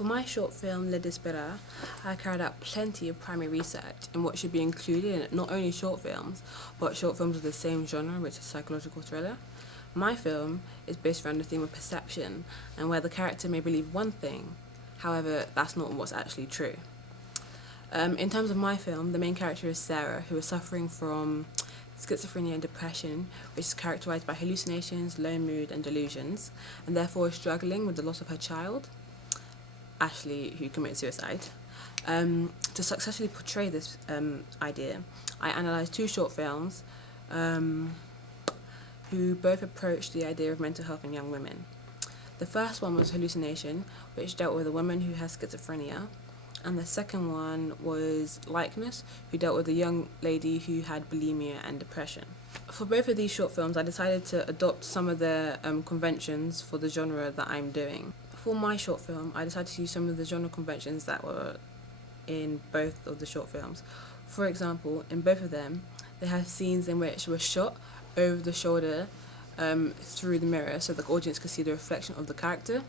For my short film, disparus, I carried out plenty of primary research in what should be included in not only short films, but short films of the same genre, which is psychological thriller. My film is based around the theme of perception and where the character may believe one thing, however, that's not what's actually true. In terms of my film, the main character is Sarah, who is suffering from schizophrenia and depression, which is characterized by hallucinations, low mood, and delusions, and therefore is struggling with the loss of her child, Ashley, who committed suicide. To successfully portray this idea, I analysed two short films who both approached the idea of mental health in young women. The first one was Hallucination, which dealt with a woman who has schizophrenia, and the second one was Likeness, who dealt with a young lady who had bulimia and depression. For both of these short films, I decided to adopt some of the conventions for the genre that I'm doing. For my short film, I decided to use some of the genre conventions that were in both of the short films. For example, in both of them, they have scenes in which were shot over the shoulder through the mirror so the audience could see the reflection of the character.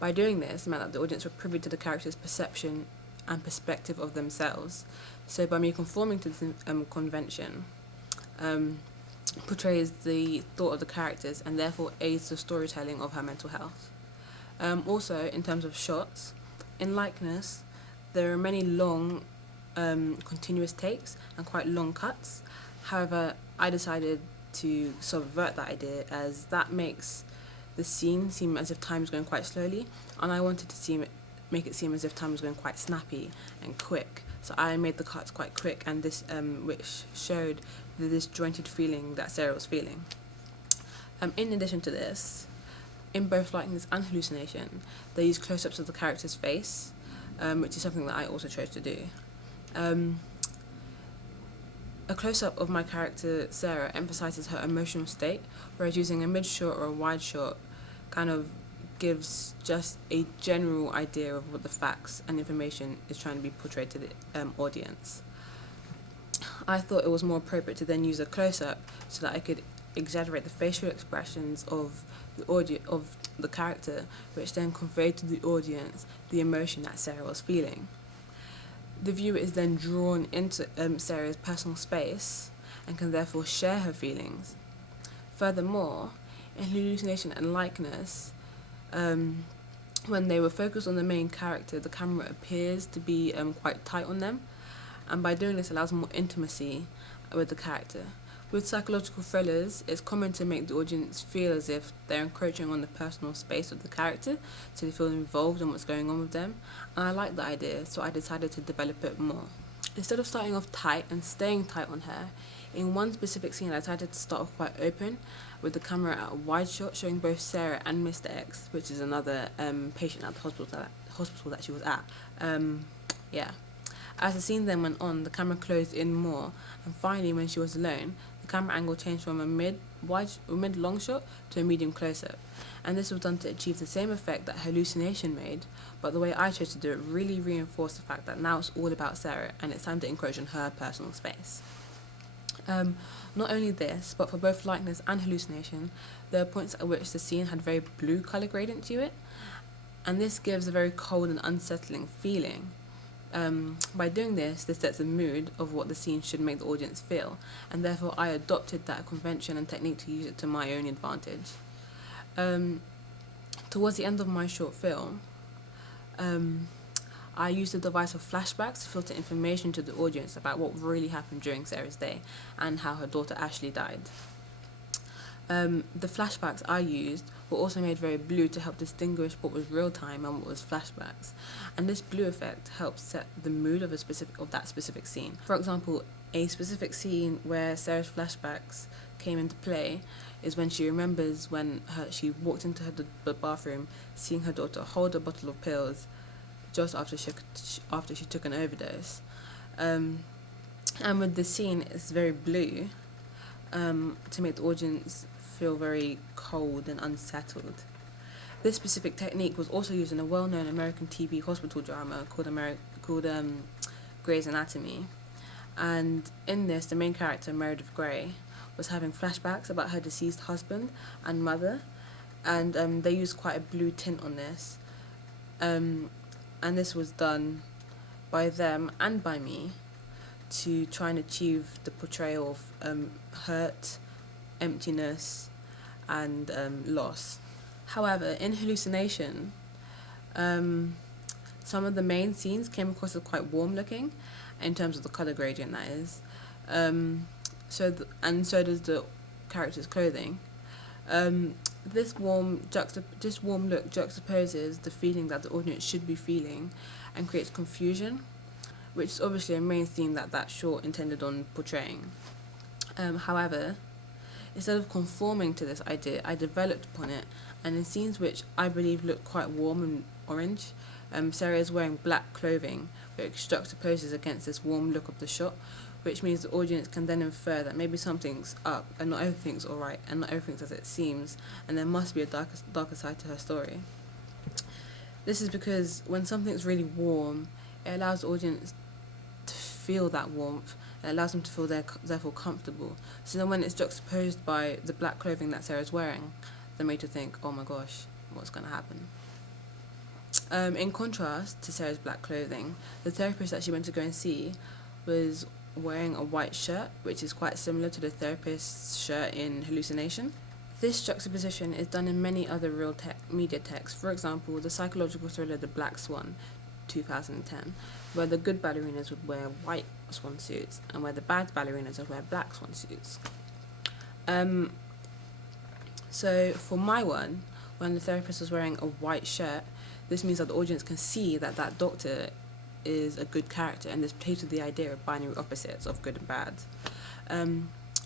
By doing this, it meant that the audience were privy to the character's perception and perspective of themselves. So by me conforming to this convention, portrays the thought of the characters and therefore aids the storytelling of her mental health. Also, in terms of shots, in Likeness, there are many long, continuous takes and quite long cuts. However, I decided to subvert that idea as that makes the scene seem as if time is going quite slowly, and I wanted to make it seem as if time was going quite snappy and quick. So I made the cuts quite quick, and this which showed the disjointed feeling that Sarah was feeling. In addition to this, in both Likeness and Hallucination, they use close-ups of the character's face, which is something that I also chose to do. A close-up of my character Sarah emphasises her emotional state, whereas using a mid-shot or a wide shot kind of gives just a general idea of what the facts and information is trying to be portrayed to the audience. I thought it was more appropriate to then use a close-up so that I could exaggerate the facial expressions of the character, which then conveyed to the audience the emotion that Sarah was feeling. The viewer is then drawn into Sarah's personal space and can therefore share her feelings. Furthermore, in Hallucination and Likeness, when they were focused on the main character, the camera appears to be quite tight on them, and by doing this allows more intimacy with the character. With psychological thrillers, it's common to make the audience feel as if they're encroaching on the personal space of the character, so they feel involved in what's going on with them, and I like the idea, so I decided to develop it more. Instead of starting off tight and staying tight on her, in one specific scene I decided to start off quite open, with the camera at a wide shot showing both Sarah and Mr. X, which is another patient at the hospital that she was at. As the scene then went on, the camera closed in more, and finally when she was alone, the camera angle changed from a mid-long shot to a medium close-up. And this was done to achieve the same effect that Hallucination made, but the way I chose to do it really reinforced the fact that now it's all about Sarah, and it's time to encroach on her personal space. Not only this, but for both Likeness and Hallucination, there are points at which the scene had very blue colour gradient to it, and this gives a very cold and unsettling feeling. By doing this sets a mood of what the scene should make the audience feel, and therefore I adopted that convention and technique to use it to my own advantage. Towards the end of my short film, I used the device of flashbacks to filter information to the audience about what really happened during Sarah's day and how her daughter Ashley died. The flashbacks I used were also made very blue to help distinguish what was real time and what was flashbacks, and this blue effect helps set the mood of that specific scene. For example, a specific scene where Sarah's flashbacks came into play is when she remembers when she walked into the bathroom, seeing her daughter hold a bottle of pills just after she took an overdose. And with the scene, it's very blue to make the audience feel very cold and unsettled. This specific technique was also used in a well-known American TV hospital drama called Grey's Anatomy, and in this the main character, Meredith Grey, was having flashbacks about her deceased husband and mother, and they used quite a blue tint on this. and this was done by them and by me to try and achieve the portrayal of hurt, emptiness, and loss. However, in Hallucination, some of the main scenes came across as quite warm looking, in terms of the color gradient, that is. So does the character's clothing. This warm look juxtaposes the feeling that the audience should be feeling, and creates confusion, which is obviously a main theme that short intended on portraying. However, instead of conforming to this idea, I developed upon it, and in scenes which I believe look quite warm and orange, Sarah is wearing black clothing, which juxtaposes against this warm look of the shot, which means the audience can then infer that maybe something's up and not everything's alright and not everything's as it seems, and there must be a darker side to her story. This is because when something's really warm, it allows the audience to feel that warmth. It allows them to feel therefore comfortable. So then when it's juxtaposed by the black clothing that Sarah's wearing, they're made to think, oh my gosh, what's going to happen? In contrast to Sarah's black clothing, the therapist that she went to go and see was wearing a white shirt, which is quite similar to the therapist's shirt in Hallucination. This juxtaposition is done in many other real media texts. For example, the psychological thriller The Black Swan, 2010, where the good ballerinas would wear white swan suits and where the bad ballerinas would wear black swan suits. So for my one, when the therapist was wearing a white shirt, this means that the audience can see that that doctor is a good character, and this plays with the idea of binary opposites of good and bad.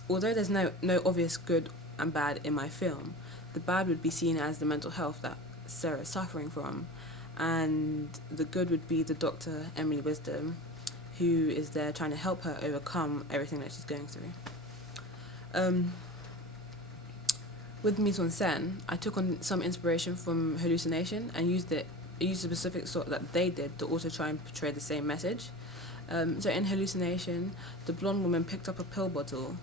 Although there's no obvious good and bad in my film, the bad would be seen as the mental health that Sarah is suffering from, and the good would be the doctor, Emily Wisdom, who is there trying to help her overcome everything that she's going through. With mise en scène, I took on some inspiration from Hallucination and used a specific sort that they did to also try and portray the same message. So in Hallucination, the blonde woman picked up a pill bottle,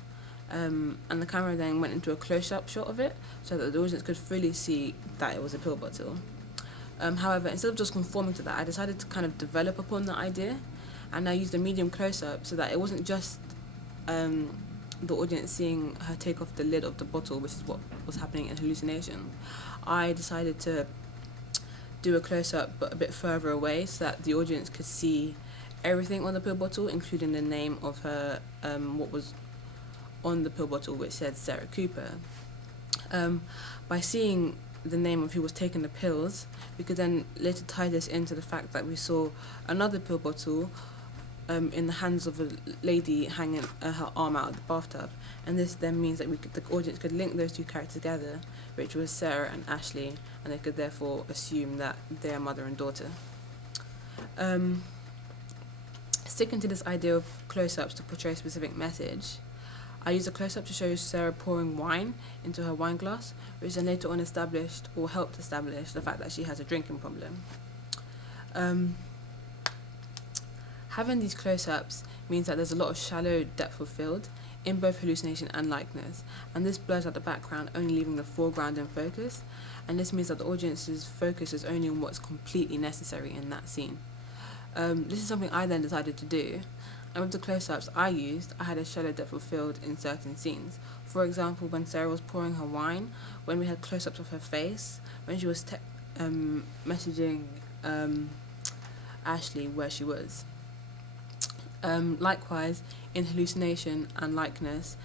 and the camera then went into a close-up shot of it so that the audience could fully see that it was a pill bottle. However, instead of just conforming to that, I decided to kind of develop upon the idea, and I used a medium close-up so that it wasn't just the audience seeing her take off the lid of the bottle, which is what was happening in Hallucination. I decided to do a close-up but a bit further away so that the audience could see everything on the pill bottle, including the name of her, what was on the pill bottle, which said Sarah Cooper. By seeing the name of who was taking the pills, we could then later tie this into the fact that we saw another pill bottle in the hands of a lady hanging her arm out of the bathtub, and this then means that the audience could link those two characters together, which was Sarah and Ashley, and they could therefore assume that they are mother and daughter. Sticking to this idea of close-ups to portray a specific message, I used a close-up to show Sarah pouring wine into her wine glass, which then later on established or helped establish the fact that she has a drinking problem. Having these close-ups means that there's a lot of shallow depth of field in both hallucination and likeness, and this blurs out the background, only leaving the foreground in focus, and this means that the audience's focus is only on what's completely necessary in that scene. This is something I then decided to do, and with the close-ups I had a shallow depth of field in certain scenes. For example, when Sarah was pouring her wine, when we had close-ups of her face, when she was messaging Ashley where she was. Likewise, in Hallucination and Likeness,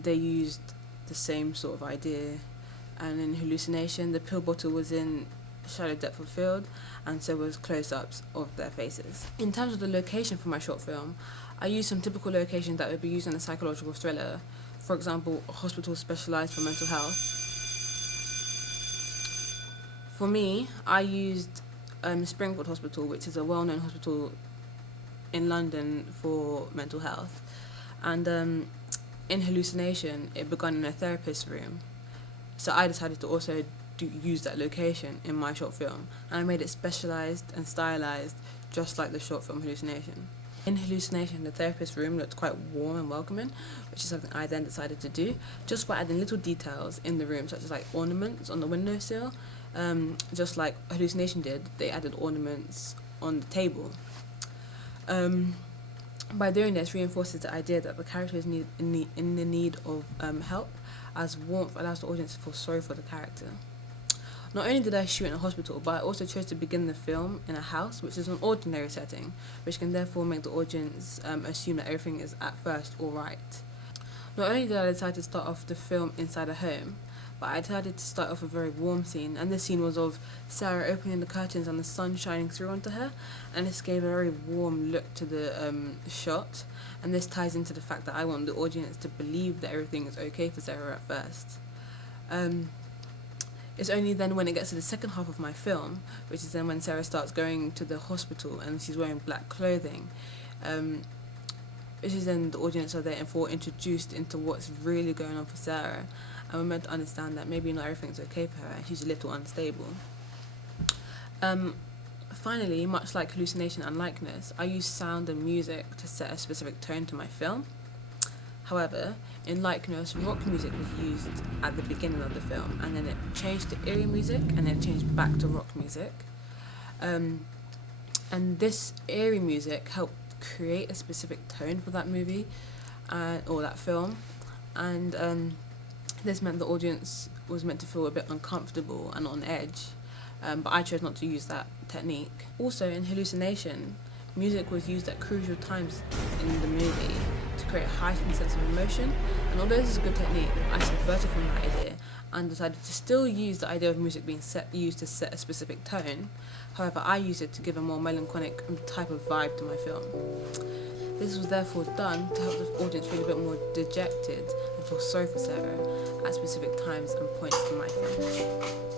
they used the same sort of idea, and in Hallucination the pill bottle was in shallow depth of field, and so was close-ups of their faces. In terms of the location for my short film, I used some typical locations that would be used in a psychological thriller. For example, a hospital specialised for mental health. For me, I used Springfield Hospital, which is a well-known hospital in London for mental health, and in Hallucination it began in a therapist's room, so I decided to also use that location in my short film, and I made it specialised and stylised just like the short film Hallucination. In Hallucination, the therapist's room looked quite warm and welcoming, which is something I then decided to do just by adding little details in the room, such as like ornaments on the windowsill, just like Hallucination did. They added ornaments on the table. By doing this, reinforces the idea that the character is in the need of help, as warmth allows the audience to feel sorry for the character. Not only did I shoot in a hospital, but I also chose to begin the film in a house, which is an ordinary setting, which can therefore make the audience assume that everything is at first alright. Not only did I decide to start off the film inside a home, but I decided to start off a very warm scene, and this scene was of Sarah opening the curtains and the sun shining through onto her, and this gave a very warm look to the shot, and this ties into the fact that I want the audience to believe that everything is okay for Sarah at first. It's only then when it gets to the second half of my film, which is then when Sarah starts going to the hospital and she's wearing black clothing, which is then the audience are therefore introduced into what's really going on for Sarah, and we're meant to understand that maybe not everything's okay for her and she's a little unstable. Finally, much like Hallucination and Likeness, I use sound and music to set a specific tone to my film. However, in Likeness, rock music was used at the beginning of the film, and then it changed to eerie music, and then it changed back to rock music. And this eerie music helped create a specific tone for that movie, or that film, and this meant the audience was meant to feel a bit uncomfortable and on edge, but I chose not to use that technique. Also, in Hallucination, music was used at crucial times in the movie to create a heightened sense of emotion, and although this is a good technique, I subverted from that idea and decided to still use the idea of music being used to set a specific tone. However, I used it to give a more melancholic type of vibe to my film. This was therefore done to help the audience feel a bit more dejected and feel sorry for Sarah at specific times and points in my film.